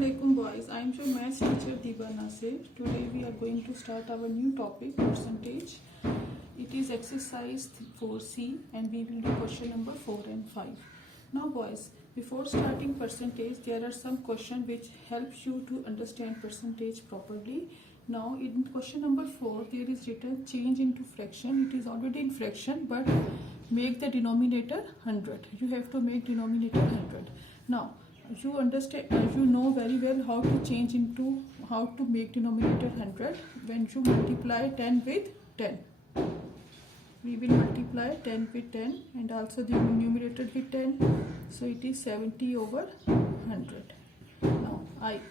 Assalamualaikum boys, I am your maths teacher Diba Nasir. Today we are going to start our new topic, percentage. It is exercise 4C and we will do question number 4 and 5. Now boys, before starting percentage, there are some questions which helps you to understand percentage properly. Now in question number 4, there is written change into fraction. It is already in fraction, but make the denominator 100. You have to make denominator 100. Now you understand, you know very well how to make denominator 100 when you multiply 10 with 10. We will multiply 10 with 10 and also the numerator with 10, so it is 70 over 100. Now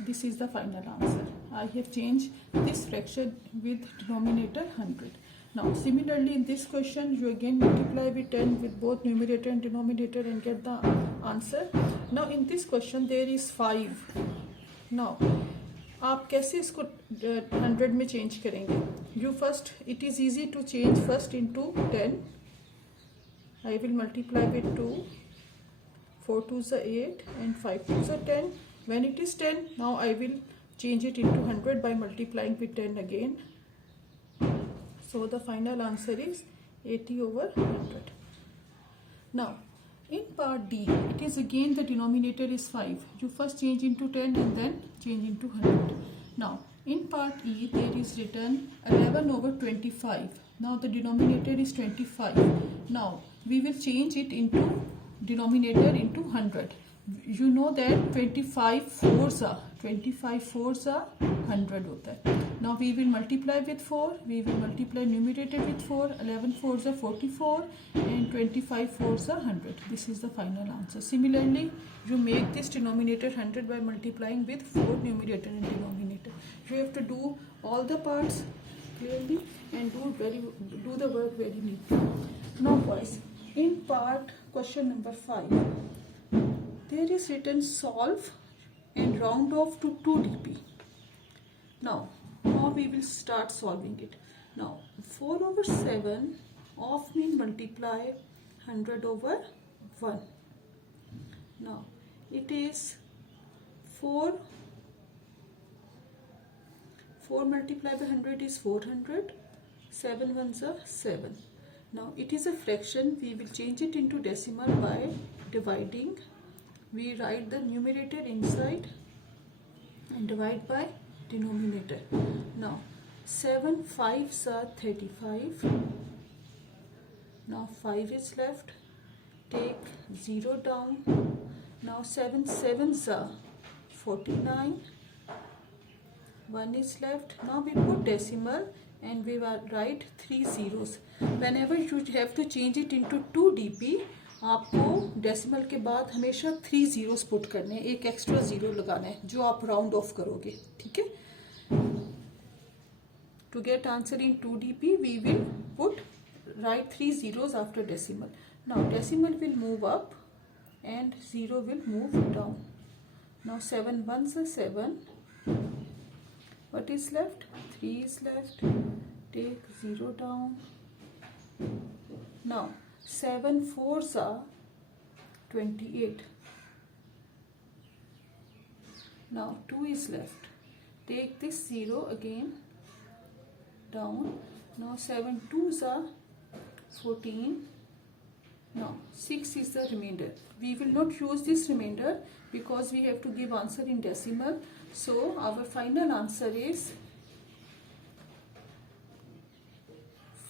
this is the final answer. I have changed this fraction with denominator 100. Now similarly in this question you again multiply with 10 with both numerator and denominator and get the answer. Now in this question there is 5. Now आप कैसे इसको 100 में change करेंगे? You first, it is easy to change first into 10. I will multiply with 2. 4 2s are 8 and 5 2s are 10. When it is 10, now I will change it into 100 by multiplying with 10 again. So the final answer is 80 over 100. Now in part D, it is again the denominator is 5. You first change into 10 and then change into 100. Now in part E, there is written 11 over 25. Now the denominator is 25. Now we will change it into denominator into 100. You know that 25 fours are 100 होता है. Now we will multiply with 4. We will multiply numerator with 4. 11 fours are 44 and 25 fours are 100. This is the final answer. Similarly, you make this denominator 100 by multiplying with 4 numerator and denominator. You have to do all the parts clearly and do the work very neatly. Now boys, in part question number 5, there is written solve and round off to 2 dp. Now how we will start solving it? Now 4 over 7 of mean multiply 100 over 1. Now it is 4 multiplied by 100 is 400. 7 ones are 7. Now it is a fraction. We will change it into decimal by dividing. We write the numerator inside and divide by denominator. Now 7 5s are 35. Now 5 is left. Take 0 down. Now 7 7s are 49. 1 is left. Now we put decimal and we will write 3 zeros. Whenever you have to change it into 2 dp, आपको decimal के बाद हमेशा 3 zeros put करने हैं, एक extra zero लगाना है जो आप राउंड ऑफ करोगे. ठीक है? To get answer in 2 dp, we will write 3 zeros after decimal. Now decimal will move up and 0 will move down. Now 7 ones are 7. What is left? 3 is left. Take 0 down. Now 7 fours are 28. Now 2 is left. Take this 0 again down. Now 7 2s are 14. Now 6 is the remainder. We will not use this remainder because we have to give answer in decimal. So our final answer is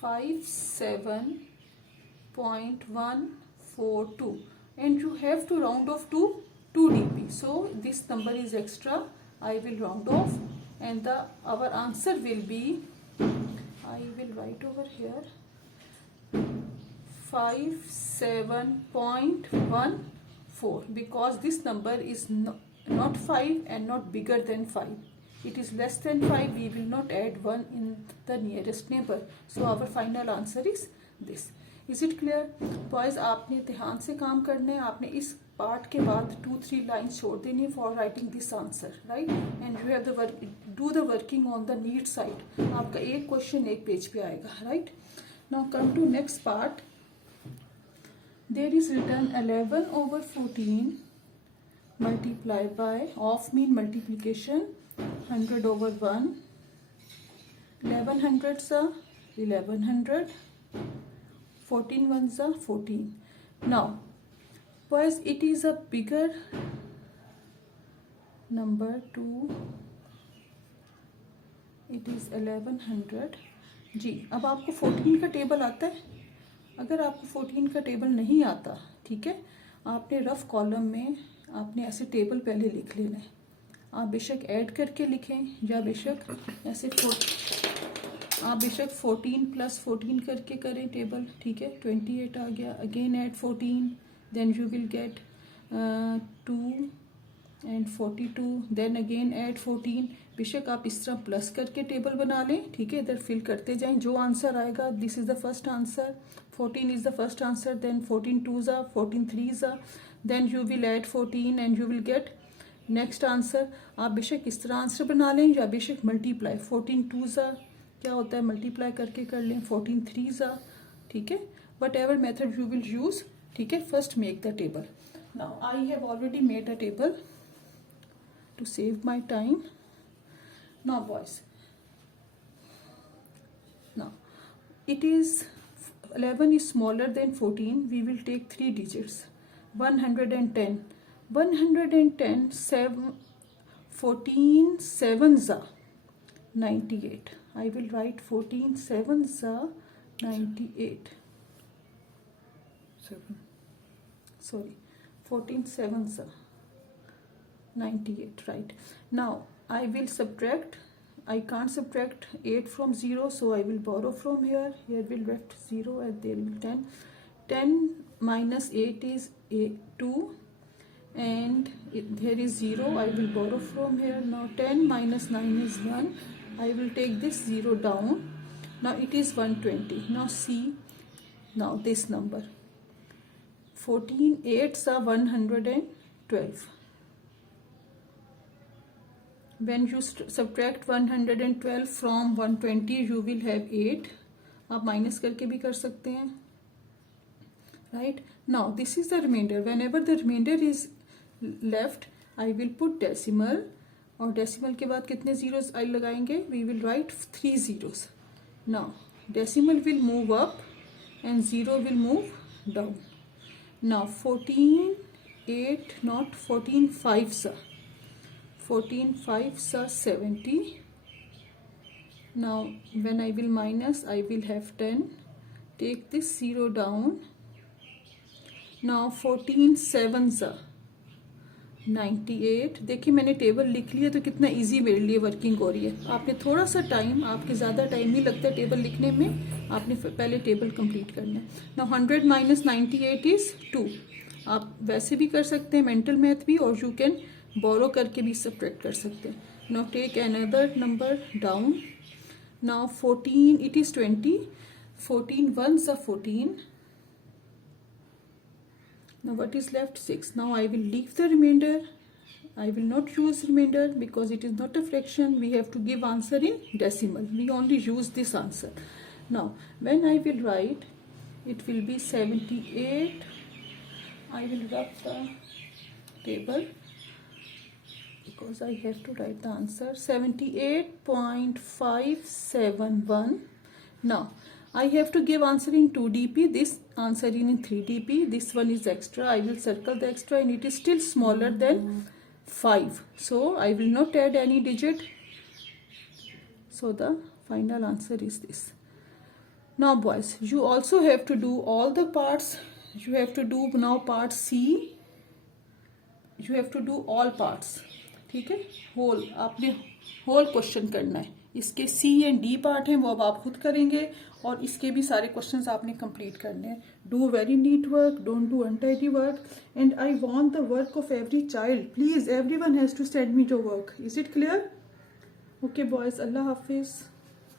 57.142 and you have to round off to 2 dp. So this number is extra. I will round off and our answer will be, I will write over here, 57.14 because this number is not 5 and not bigger than 5. It is less than 5. We will not add 1 in the nearest neighbor. So our final answer is this. Is it clear? Boys, आपने ध्यान से काम करना है. आपने इस part के बाद 2-3 लाइन्स छोड़ देनी है for writing this answer, right? And you have the do the working on the neat side. आपका एक क्वेश्चन एक पेज पे आएगा, right? Now come to next part. There is written 11 over 14 multiply by, of mean multiplication, 100 over 1, 11 hundreds are 1100, 14 ones are 14. Now, boys, it is a bigger number to, it is 1100. जी, अब आपको 14 का table आता है? अगर आपको 14 का table नहीं आता, ठीक है, आपने रफ कॉलम में आपने ऐसे टेबल पहले लिख लेना है. आप बेशक ऐड करके लिखें या बेशक ऐसे आप बेशक 14 प्लस 14 करके करें टेबल, ठीक है. 28 आ गया. Again add 14, then you will get 2 and 42, then again add 14. बेशक आप इस तरह प्लस करके टेबल बना लें, ठीक है. इधर फिल करते जाएं. जो आंसर आएगा, this is the first answer. 14 is the first answer. Then 14 2s are, 14 3s are, then you will add 14 and you will get next answer. आप बेशक इस तरह आंसर बना लें या बेशक मल्टीप्लाई. 14 2s are क्या होता है, मल्टीप्लाई करके कर लें. 14 3s are, ठीक है. What ever method you will use, ठीक है. First make the table. Now I have already made a table to save my time. Now boys, now it is 11 is smaller than 14. We will take 3 digits. 110, 110, 7, 14 7s are 98. I will write 14 7s are 98. 7, sorry, 14 7s are 98, right. Now I will subtract. I can't subtract 8 from 0, so I will borrow from here. Here will left 0 and there will 10. 10 minus 8 is 2 and here is 0. I will borrow from here. Now 10 minus 9 is 1. I will take this 0 down. Now it is 120. Now see, now this number, 14 8s are 112. When you subtract 112 from 120, you will have 8. आप minus करके भी कर सकते हैं, right. Now this is the remainder. Whenever the remainder is left, I will put decimal. और decimal के बाद कितने zeros I लगाएंगे? We will write 3 zeros. Now decimal will move up and 0 will move down. Now 14 8, not 14 5s are. 14 5s are 70. Now when I will minus, I will have 10. Take this 0 down. Now 14 7s are 98. देखिए मैंने table लिख लिया तो कितना easy मेरे लिए working हो रही है. आपने थोड़ा सा टाइम, आपके ज़्यादा टाइम नहीं लगता टेबल लिखने में, आपने पहले टेबल कंप्लीट करना है. Now 100 minus 98 is 2. आप वैसे भी कर सकते हैं, मेंटल मैथ भी, और यू कैन बोरो करके भी सब्ट्रैक्ट कर सकते हैं. Now take another number down. Now 14, it is 20. 14 1s are 14. Now what is left? 6. Now I will leave the remainder. I will not use remainder because it is not a fraction. We have to give answer in decimal. We only use this answer. Now when I will write, it will be 78. I will rub the table because I have to write the answer. 78.571. Now I have to give answer in 2dp, this answer in 3dp. This one is extra. I will circle the extra and it is still smaller than 5, so I will not add any digit. So the final answer is this. Now boys, you also have to do all the parts. You have to do now part C. You have to do all parts, ठीक है. Whole, आपने whole question करना है. इसके सी and D part हैं, वो अब आप खुद करेंगे, और इसके भी सारे क्वेश्चंस आपने कंप्लीट करने हैं. Do very neat work, don't do untidy work, and I want the work of every child. Please everyone has to send me your work. Is it clear? Okay boys, अल्लाह हाफिज.